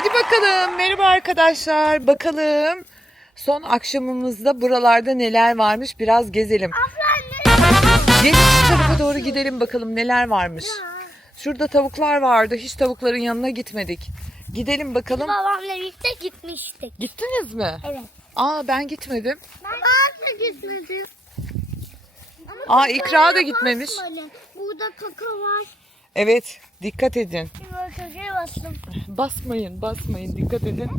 Hadi bakalım. Merhaba arkadaşlar. Bakalım son akşamımızda buralarda neler varmış biraz gezelim. Gelin şu tarafa doğru gidelim bakalım neler varmış. Şurada tavuklar vardı. Hiç tavukların yanına gitmedik. Gidelim bakalım. Babamla birlikte gitmiştik. Gittiniz mi? Evet. Aa ben gitmedim. Ben da gitmedim. Aa İkra da gitmemiş. Burada kaka var. Evet dikkat edin. Köşeye bastım. Basmayın basmayın dikkat edin.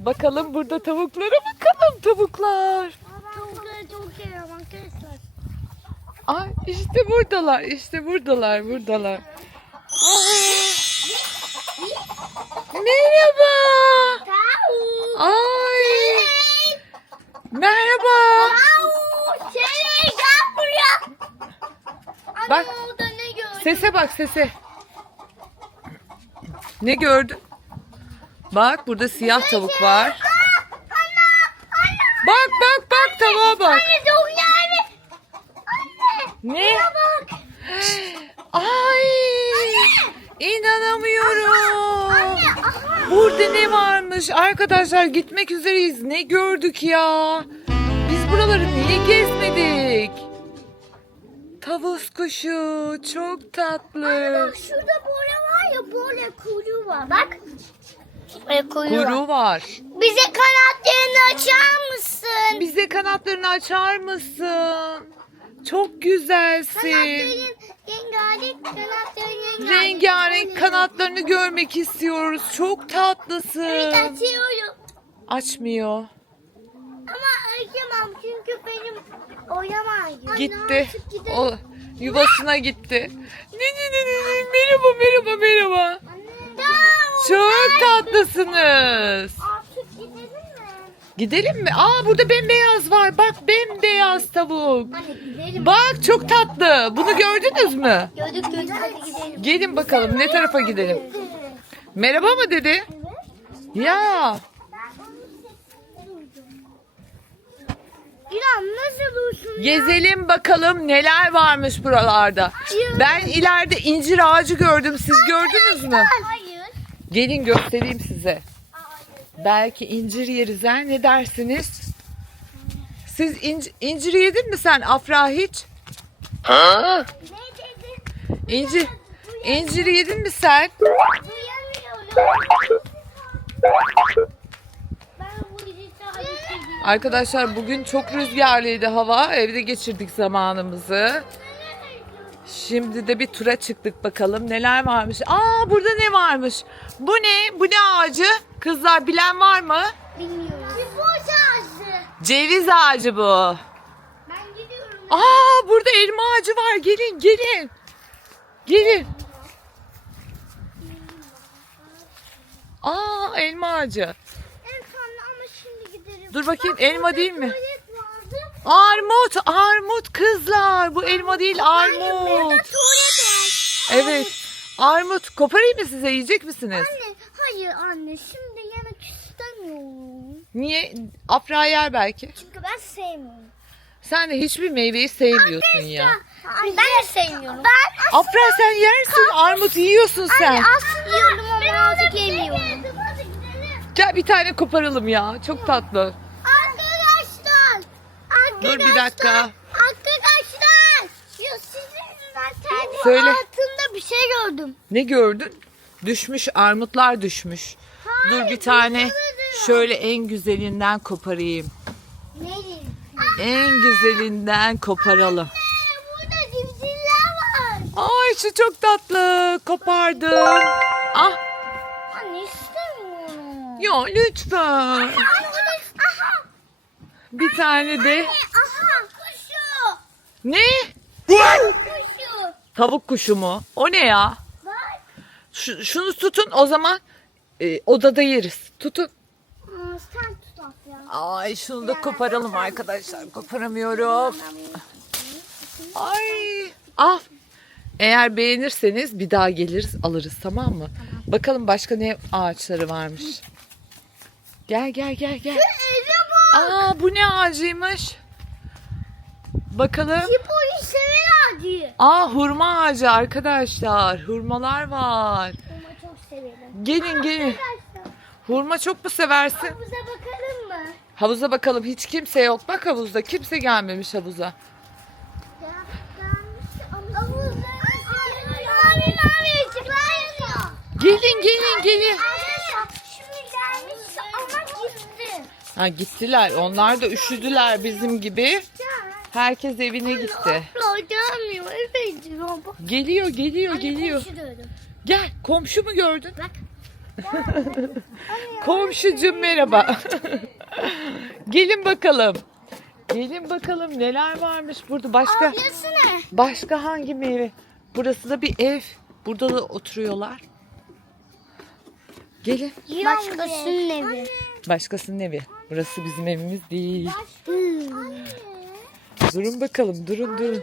Bakalım burada tavuklara bakalım tavuklar. Tavukları çok seviyorum arkadaşlar. Ay işte buradalar işte buradalar buradalar. Aa! Merhaba. Ay. Merhaba. Gördün? Sese bak sese. Ne gördün? Bak burada siyah tavuk var. Bak bak bak tavuğa bak. Anne. Anne. Ne? Ay. İnanamıyorum. Anne. Burada ne varmış? Arkadaşlar gitmek üzereyiz. Ne gördük ya? Biz buraları niye gezmedik? Tavus kuşu çok tatlı. Bak şurada böyle var ya böyle kuyruğu var. Bak. Böyle kuyruğu, var. Kuyruğu var. Bize kanatlarını açar mısın? Bize kanatlarını açar mısın? Çok güzelsin. Kanatların rengarenk kanatların rengarenk. Rengarenk kanatlarını görmek istiyoruz. Çok Evet tatlısın. açıyorum. Açmıyor. Ama açamam çünkü benim oyamam. Gitti. O yuvasına gitti. Ne ne ne ne ne. Merhaba merhaba merhaba. Çok tatlısınız. Artık gidelim mi? Gidelim mi? Aa burada bembeyaz var. Bak bembeyaz tavuk. Anne gidelim. Bak çok tatlı. Bunu gördünüz mü? Gördük gördük hadi gidelim. Gelin bakalım ne tarafa gidelim. Merhaba mı dedi? Ya İrem nasıl dursun? gezelim bakalım neler varmış buralarda. Ben ileride incir ağacı gördüm. Siz gördünüz mü? Hayır. Gelin göstereyim size. Belki incir yeriz ha? Ne dersiniz? Siz inc- incir yedin mi sen Afra hiç? Ne dedin? İncir, incir yedin mi sen? Duyamıyorum. Ben bu gidişi hadi Arkadaşlar bugün çok rüzgarlıydı hava. Evde geçirdik zamanımızı. Şimdi de bir tura çıktık bakalım neler varmış. Aa burada ne varmış? Bu ne? Bu ne ağacı? Kızlar bilen var mı? Bilmiyorum. Spor şarjı. Ceviz ağacı bu. Ben gidiyorum. Aa burada elma ağacı var. Gelin gelin. Gelin. Aa elma ağacı. En sonunda ama şimdi gidelim. Dur bakayım Bak, elma değil mi? Armut, armut kızlar. Bu elma değil armut. Evet. Armut koparayım mı size yiyecek misiniz? Anne, hayır anne şimdi yemek istemiyorum. Niye? Afra yer belki. Çünkü ben sevmiyorum. Sen de hiçbir meyveyi sevmiyorsun ya. Ben de sevmiyorum. Ben Afra sen yersin. Armut yiyorsun sen. aslında yiyordum ama artık yemiyorum. Gel bir tane koparalım ya. Çok tatlı. Arkadaşlar. Dur bir dakika. Arkadaşlar. Ya sizin kendi Söyle. altında bir şey gördüm. Ne gördün? Düşmüş armutlar düşmüş. Dur bir tane şöyle en güzelinden koparayım. Ne? En güzelinden koparalım. Burada civcivler var. Ay şu çok tatlı. Kopardım. Ah Anne. Ya lütfen. Bir tane de. Aha. Kuşu. Ne? Kuşu. Tavuk kuşu mu? O ne ya? Şu- şunu tutun o zaman e, odada yeriz. Tutun. Aa, sen tut ya. Ay şunu da koparalım arkadaşlar. Koparamıyorum. Ay. Al. Eğer beğenirseniz bir daha geliriz alırız tamam mı? Bakalım başka ne ağaçları varmış. Gel gel gel gel. Eve bak. Aa bu ne ağacıymış? Bakalım. Hipoyu sever acıyı. Aa hurma ağacı arkadaşlar. Hurmalar var. Ama çok severim. Gelin gelin. Arkadaşlar. Hurma çok mu seversin? Havuza bakalım mı? Havuza bakalım. Hiç kimse yok. Bak havuzda. Kimse gelmemiş havuza. Gelin gelin gelin. Ha gittiler. Onlar da üşüdüler bizim gibi. Herkes evine gitti. Abla gelmiyor. Diyor. Bak. Geliyor geliyor geliyor. Gel komşu mu gördün? Bak. Komşucum merhaba. Gelin bakalım. Gelin bakalım neler varmış burada. Başka Ablası ne? başka hangi meyve? Burası da bir ev. Burada da oturuyorlar. Gelin. Başkasının evi. Başkasının evi. Burası bizim evimiz değil. Durun bakalım durun durun.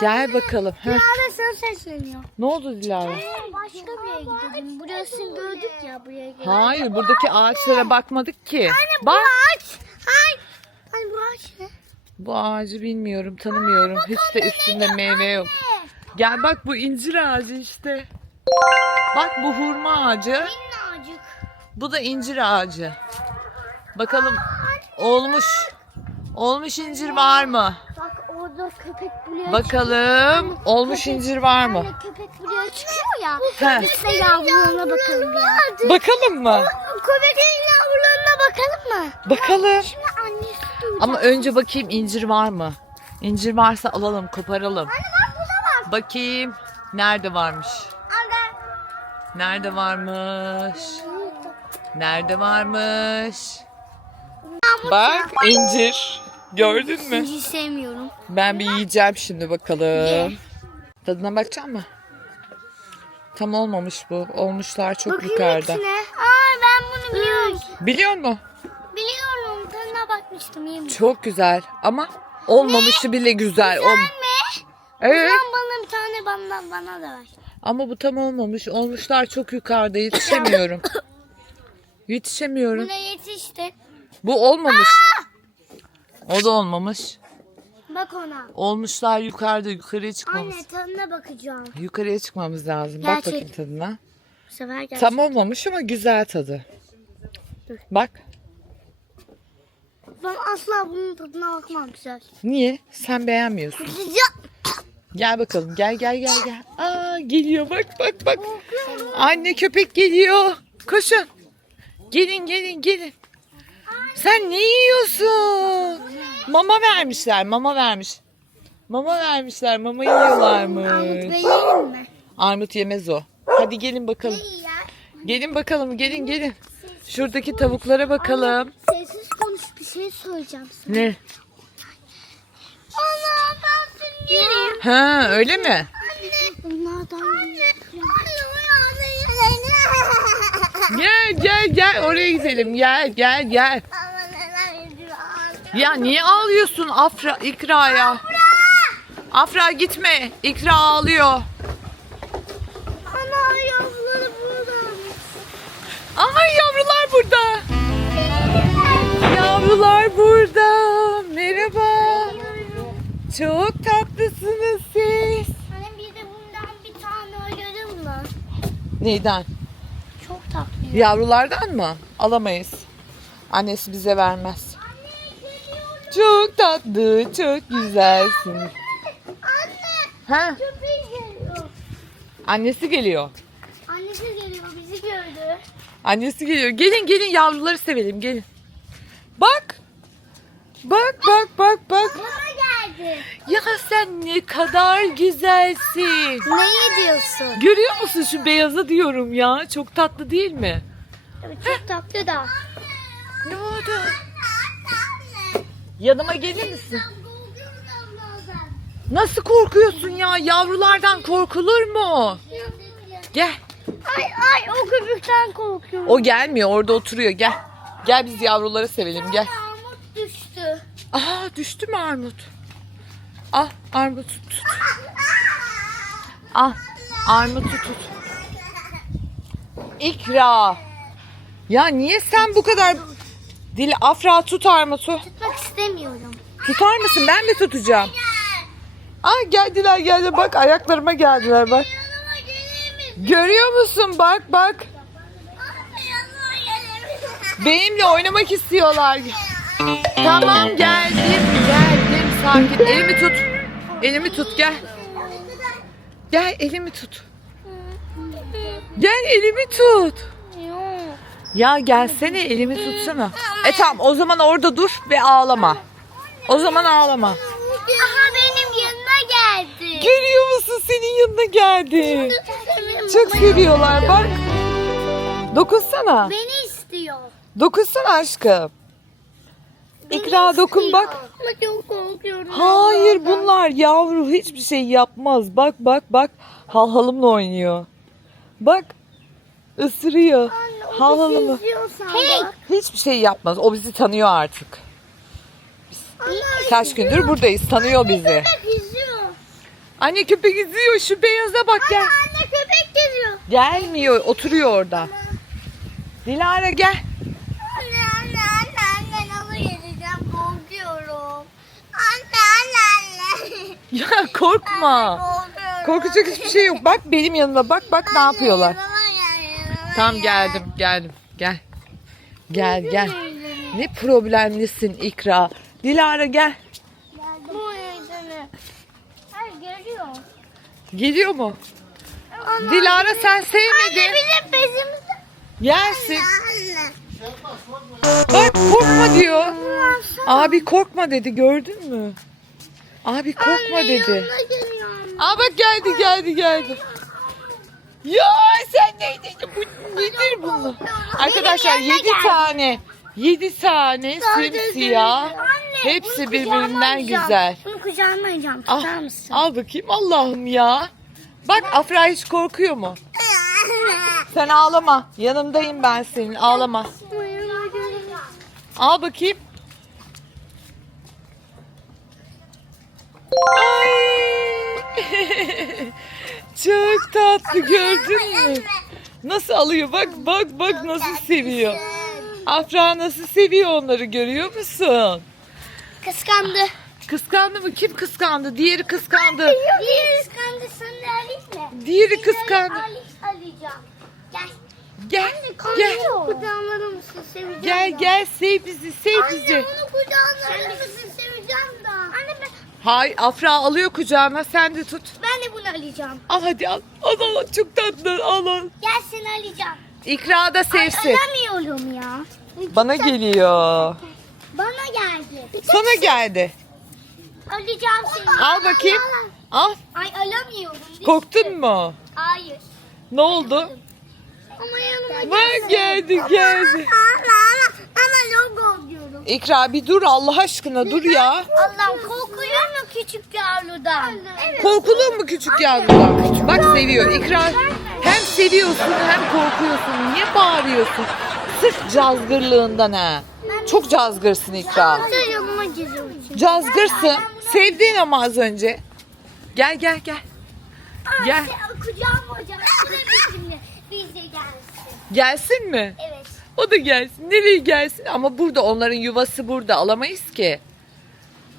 Gel bakalım. Heh. Dilara sana sesleniyor. Ne oldu Dilara? Başka bir yere gidelim. Burasını gördük ya buraya gidelim. Hayır buradaki ağaçlara bakmadık ki. Bu Bak ağaç. Hayır. Hani bu ağaç ne? bu ağacı bilmiyorum tanımıyorum. Hiç de üstünde meyve yok. Gel bak bu incir ağacı işte. Bak bu hurma ağacı. Minnacık. Bu da incir ağacı. Bakalım olmuş. Olmuş incir var mı? Bak orada köpek buraya Bakalım olmuş incir var mı? Anne köpek buraya çıkıyor ya. He. Biz de yavrularına bakalım ya. Bakalım mı? Köpeğin yavrularına bakalım mı? Bakalım. Şimdi annesi duyacak. Ama önce bakayım incir var mı? İncir varsa alalım, koparalım. Anne bak burada var. Bakayım nerede varmış? Anne. Nerede varmış? Nerede varmış? Bak incir. Gördün mü? Hiç sevmiyorum. Ben bir yiyeceğim şimdi bakalım. Tadına bakacak mı? Tam olmamış bu. Olmuşlar çok yukarıda. içine. Aa ben bunu biliyorum. Biliyor musun? Biliyorum. Tadına bakmıştım yemin. Çok güzel ama olmamışı bile güzel. Om- mi? Evet. Sen bana bir tane bana, bana da ver. Ama bu tam olmamış. Olmuşlar çok yukarıda. Yetişemiyorum. Yetişemiyorum. Buna yetişti. Bu olmamış. O da olmamış. Bak ona. Olmuşlar yukarıda. Yukarıya çıkmamız. Anne tadına bakacağım. Yukarıya çıkmamız lazım. Bak Gerçek. bakayım tadına. Bu sefer gel. Tam olmamış ama güzel tadı. Dur. Bak. Ben asla bunun tadına bakmam güzel. Niye? Sen beğenmiyorsun. Gel bakalım. Gel gel gel gel. Aa geliyor bak bak bak. Anne köpek geliyor. Koşun. Gelin gelin gelin. Sen ne yiyorsun? Mama vermişler. Mama vermiş. Mama vermişler. Mama Armut yiyorlarmış. yiyelim mi? Armut yemez o. Hadi gelin bakalım. Gelin bakalım. Gelin gelin. Şuradaki tavuklara bakalım. Sessiz konuş bir şey söyleyeceğim sana. Ne? Allah ben süngerim. Ha öyle mi? Anne. Gel gel gel oraya gidelim. Gel gel gel. Ya niye ağlıyorsun Afra İkra ya? Afra gitme. İkra ağlıyor. Ana yavruları burada. Ay yavrular burada. Yavrular burada. Merhaba. Çok tatlısınız siz. Anne bir de bundan bir tane oynayalım mı? Neyden? Çok tatlı. Yavrulardan mı? Alamayız. Annesi bize vermez. Çok tatlı, çok güzelsin. Anne Ha, köpeği geliyor. annesi geliyor. Annesi geliyor bizi gördü. Annesi geliyor. Gelin gelin yavruları sevelim gelin. Bak. Bak bak bak bak. Bana geldi. Ya sen ne kadar güzelsin. Neyi diyorsun? Görüyor musun şu beyazı diyorum ya. Çok tatlı değil mi? Evet, çok tatlı da. Ne oldu? Yanıma gelir misin? Nasıl korkuyorsun ya? Yavrulardan korkulur mu? Gel. Ay ay o köpekten korkuyorum. O gelmiyor orada oturuyor gel. Gel biz yavruları sevelim gel. Armut düştü. Aa düştü mü armut? Al armut tut. tut. Al armutu tut. İkra. Ya niye sen bu kadar... Dil Afra tut armutu. Tutmak istemiyorum. Tutar mısın? Ben de tutacağım. Aa geldiler geldiler. Bak ayaklarıma geldiler bak. Görüyor musun? Bak bak. Benimle oynamak istiyorlar. Tamam geldim geldim sakin. Elimi tut. Elimi tut gel. Gel elimi tut. Gel elimi tut. Ya gelsene elimi tutsana. E tamam o zaman orada dur ve ağlama. O zaman ağlama. Aha benim yanıma geldi. Görüyor musun senin yanına geldi. Çok seviyorlar bak. Dokunsana. Beni istiyor. Dokunsana aşkım. İkra dokun bak. Ama çok korkuyorum. Hayır bunlar yavru hiçbir şey yapmaz. Bak bak bak. Halhalımla oynuyor. Bak. ısırıyor. Halhalımı. Hey. Hiçbir şey yapmaz. O bizi tanıyor artık. Kaç gündür buradayız. Tanıyor bizi. Köpek izliyor. Anne köpek izliyor. Şu beyaza bak gel. Anne köpek geziyor. Gelmiyor. Oturuyor orada. Dilara gel. Anne anne anne anne nasıl yiyeceğim korkuyorum. Anne anne anne. Ya korkma. Korkacak hiçbir şey yok. Bak benim yanıma bak bak ne yapıyorlar. Gel. geldim geldim. Gel. Gel gel. Ne problemlisin İkra. Dilara gel. Geliyor mu? Dilara sen sevmedin. bizim bezimizi. Anne. Bak korkma diyor. Abi korkma dedi gördün mü? Abi korkma dedi. Aa bak geldi geldi geldi. Ya bunlar? Arkadaşlar yanına yedi geldi. tane. Yedi tane simsiyah. Anne, Hepsi birbirinden güzel. Bunu kucağıma alacağım. Al, Tutar mısın? al bakayım Allah'ım ya. Bak Afra hiç korkuyor mu? Sen ağlama. Yanımdayım ben senin. Ağlama. Al bakayım. Ay. Çok tatlı gördün mü? Nasıl alıyor? Bak bak bak nasıl seviyor. Afra nasıl seviyor onları görüyor musun? Kıskandı. Kıskandı mı? Kim kıskandı? Diğeri kıskandı. Diğeri kıskandı. Sen de mı? Diğeri kıskandı. Alacağım. Gel. Gel gel. Kucağına alır mısın? Seveceğim Gel gel sev bizi sev bizi. onu kucağına alır mısın? Seveceğim da. Anne ben, Hay Afra alıyor kucağına sen de tut. ben de bunu alacağım. Al hadi al. Al al çok tatlı al al. Gel seni alacağım. İkra da sevsin. Alamıyorum ya. Bana geliyor. Bana geldi. Bir tek Sana geldi. alacağım seni. Al bakayım. Al. Ay alamıyorum. Düştü. Korktun mu? Hayır. Ne oldu? Ama yanıma Bak geldi geldi. Ama ama logo. İkra bir dur Allah aşkına dur ya. Allah'ım korkuyor mu küçük yavrudan? Evet. Korkulur mu küçük yavrudan? Bak seviyor. İkra hem seviyorsun hem korkuyorsun. Niye bağırıyorsun? Sırf cazgırlığından ha. Çok cazgırsın İkra. Yanıma. Cazgırsın. Sevdiğin ama az önce. Gel gel gel. Gel. Kucağıma hocam. Şuraya bizimle. Biz de gelsin. Gelsin mi? Evet. O da gelsin. Nereye gelsin? Ama burada onların yuvası burada. Alamayız ki.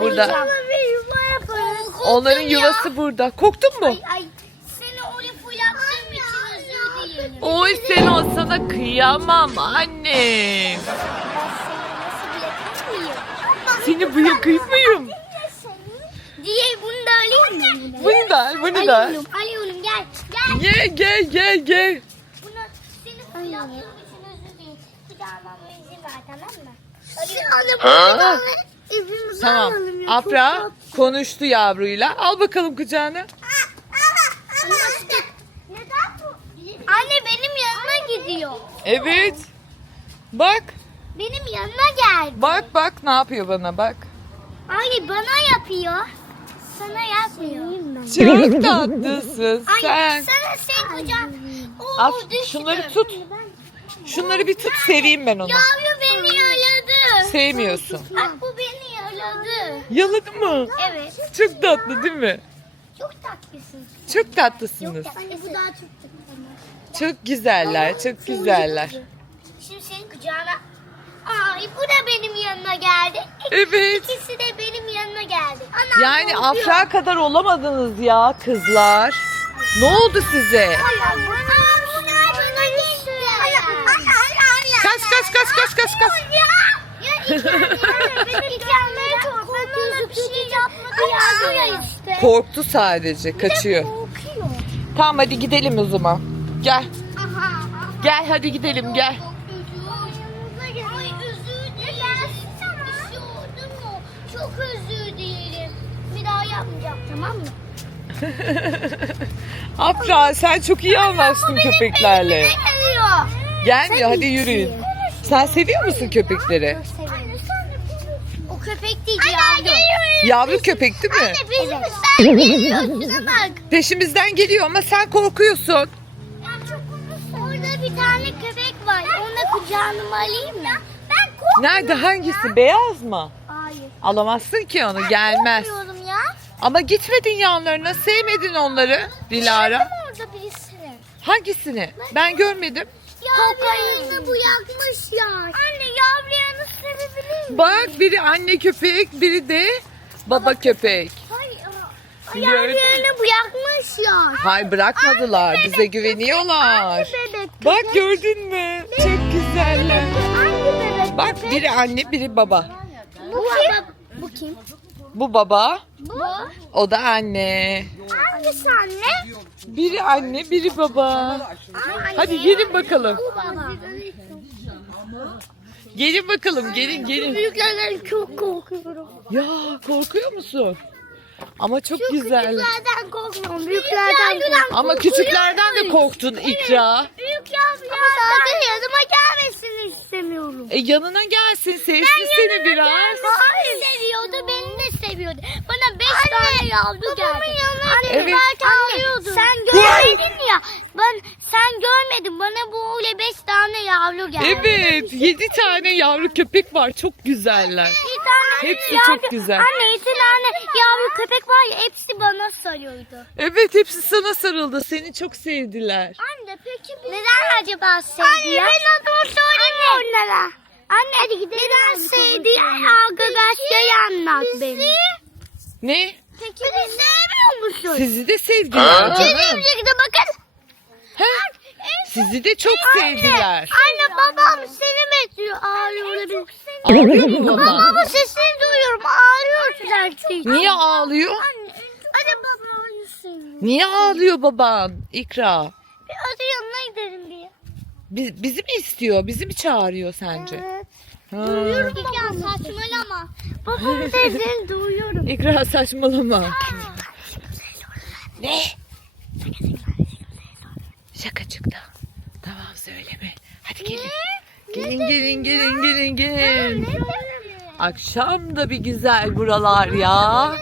Burada. Ama bir yuva yaparız. Onların yuvası burada. Korktun mu? Ay ay. Seni oraya fırlattığım için özür dilerim. Oy sen olsana kıyamam annem. Ben seni nasıl bırakır? Seni bırakayım mıyım? Diye bunu da alayım mı? Bunu da al, bunu da. al. Alıyorum, alıyorum. Gel, gel. Gel gel gel gel. Bunu seni fırlattığım için özür dilerim. Kucağıma izin ver tamam mı? Ha? Tamam. Afra konuştu yavruyla. Al bakalım kucağına. Anne benim yanıma gidiyor. Evet. Bak. Benim yanıma geldi. Bak bak ne yapıyor bana bak. Hayır bana yapıyor. Sana yapmıyor. Çok tatlısın Ay sen. sana sen kucağım. Oo, Al düştüm. şunları tut. Şunları bir tut seveyim ben onu. Yavru beni yaladı. Sevmiyorsun. Bak bu beni yaladı. Yaladı mı? Evet. Çok tatlı değil mi? Çok tatlısın. Çok tatlısınız. Anne bu daha çok tatlı. Çok güzeller, çok güzeller. Şimdi senin kucağına. Ay bu da benim yanına geldi. Evet. İkisi de benim yanına geldi. Ana, Yani Afra kadar olamadınız ya kızlar. Ne oldu size? Aa, bunlar bana. Kaç kaç kaç kaç kaç kaç. Ya. Ben ona bir şey işte. Korktu sadece kaçıyor. Korkuyor. Tamam hadi gidelim o zaman. Gel. Gel hadi gidelim gel. Ay özür dilerim. Bir şey oldu mu? Çok özür dilerim. Bir daha yapmayacağım tamam mı? Afra sen çok iyi anlaştın köpeklerle. Geliyor? Gelmiyor hadi yürüyün. Sen seviyor musun köpekleri? Yavru. Yavru köpek değil mi? Anne bizim geliyorsun şuna bak. Peşimizden geliyor ama sen korkuyorsun. Ya çok. Orada bir tane köpek var. Ona kucağıma alayım mı? Ben korkmuyorum. Nerede hangisi? Beyaz mı? Hayır. Alamazsın ki onu gelmez. Korkmuyorum ya. Ama gitmedin yanlarına sevmedin onları Dilara. Gördüm orada birisini. Hangisini? Ben görmedim. Kokoreçte bu yakmış ya. Anne miyim? Bak biri anne köpek biri de baba köpek. Hayır. Gördüm. Yavruyanı bu yakmış ya. Hay bırakmadılar bize güveniyorlar. Bebek. Bak gördün mü? Çok güzeller. Bebek? Bak biri anne biri baba. Bu kim? Bu kim? Bu baba Bu. o da anne. Hangisi anne? Biri anne biri baba. Anne. Hadi gelin bakalım. Bu baba. Gelin bakalım gelin gelin. Büyüklerden çok korkuyorum. Ya korkuyor musun? Ama çok güzeller. Küçüklerden korkmuyorum. Büyüklerden korkuyorum. Ama küçüklerden de korktun ikra. Büyük yavrulardan. Ama sadece yanıma gelmesini istemiyorum. E yanına gelsin sevsin seni biraz. Hayır. seviyordu, beni. Tane yavru geldi. Babamın yanına Evet. ağlıyordu. Sen görmedin ya. Ben sen görmedin. Bana böyle beş tane yavru geldi. Evet yedi tane yavru köpek var çok güzeller. Bir tane Hepsi yavru- çok güzel. Anne iki tane yavru köpek var ya hepsi bana sarıyordu. Evet hepsi sana sarıldı seni çok sevdiler. Anne peki biz... Neden acaba sevdi ya? Anne ben adımı söyleyeyim onlara. Anne hadi gidelim. Neden sevdi ya? Arkadaşları anlat beni. Ne? Peki bizi sevmiyor musun? Sizi de sevdiler canım. Siz bakın. He? Sizi de çok sevdiler. Anne babam seni bekliyor. Ağlıyor olabilir. Ağlıyor mu baba? Baba sesini duyuyorum. Ağlıyor sürekli. Niye ağlıyor? Anne, anne babamı seviyorum. Niye ağlıyor baban? İkra. Bir adı yanına gidelim diye. Bi- bizi mi istiyor? Bizi mi çağırıyor sence? Evet. Ha. Duyuyorum ya saçmalama. Babamın sesini duyuyorum. İkra saçmalama. Ne? Şaka çıktı. Tamam söyleme. Hadi gelin. Gelin gelin gelin gelin gelin. Akşam da bir güzel buralar ya.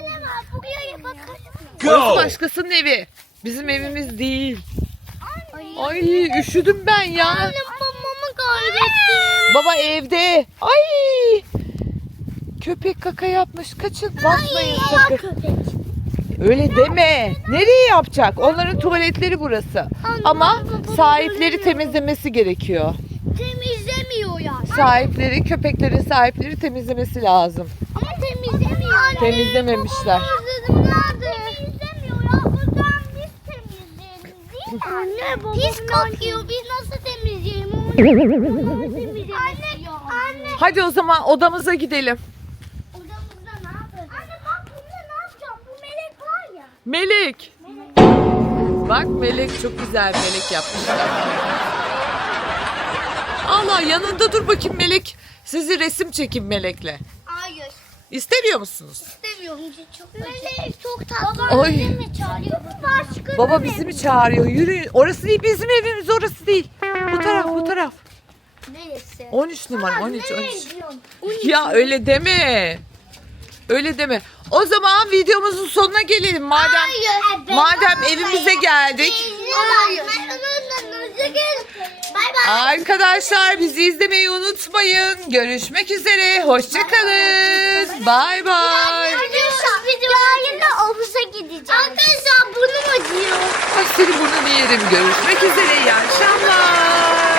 Burası başkasının evi. Bizim evimiz değil. Ay üşüdüm ben ya. Anne babamı kaybettim. Baba evde. Ay. Köpek kaka yapmış. Kaçın. Basmayın sakın. köpek. Öyle deme. Nereye yapacak? Onların tuvaletleri burası. Ama sahipleri temizlemesi gerekiyor. Temizlemiyor ya. Sahipleri, köpeklerin sahipleri temizlemesi lazım. Ama temizlemiyor. Temizlememişler. Temizledim nerede? Temizlemiyor ya. O zaman biz temizleyelim değil mi? Anne Pis kokuyor. Biz nasıl temizleyelim? Onu temizleyelim. Anne, anne. Hadi o zaman odamıza gidelim. Odamızda ne yapacağız? Anne bak bunda ne yapacağım? Bu melek var ya. Melek. Bak melek çok güzel melek yapmışlar. Allah yanında dur bakayım melek. Sizi resim çekin melekle. Hayır. İstemiyor musunuz? İstemiyorum. Çok melek çok tatlı. Babam Oy. bizi mi çağırıyor? Bu başka Baba bizi mi çağırıyor? Yürüyün. Orası değil bizim evimiz orası değil. Bu taraf bu taraf. Neresi? 13 numara 13 13. diyorsun? Ya öyle deme. Öyle deme. O zaman videomuzun sonuna gelelim. Madem Hayır. madem evimize geldik. Hayır. Bay bay. Arkadaşlar bizi izlemeyi unutmayın. Görüşmek üzere. Hoşçakalın. Bay bay. Arkadaşlar videolarında havuza gideceğim. Arkadaşlar burnum acıyor. Ay seni burnunu yerim. Görüşmek üzere. İyi akşamlar.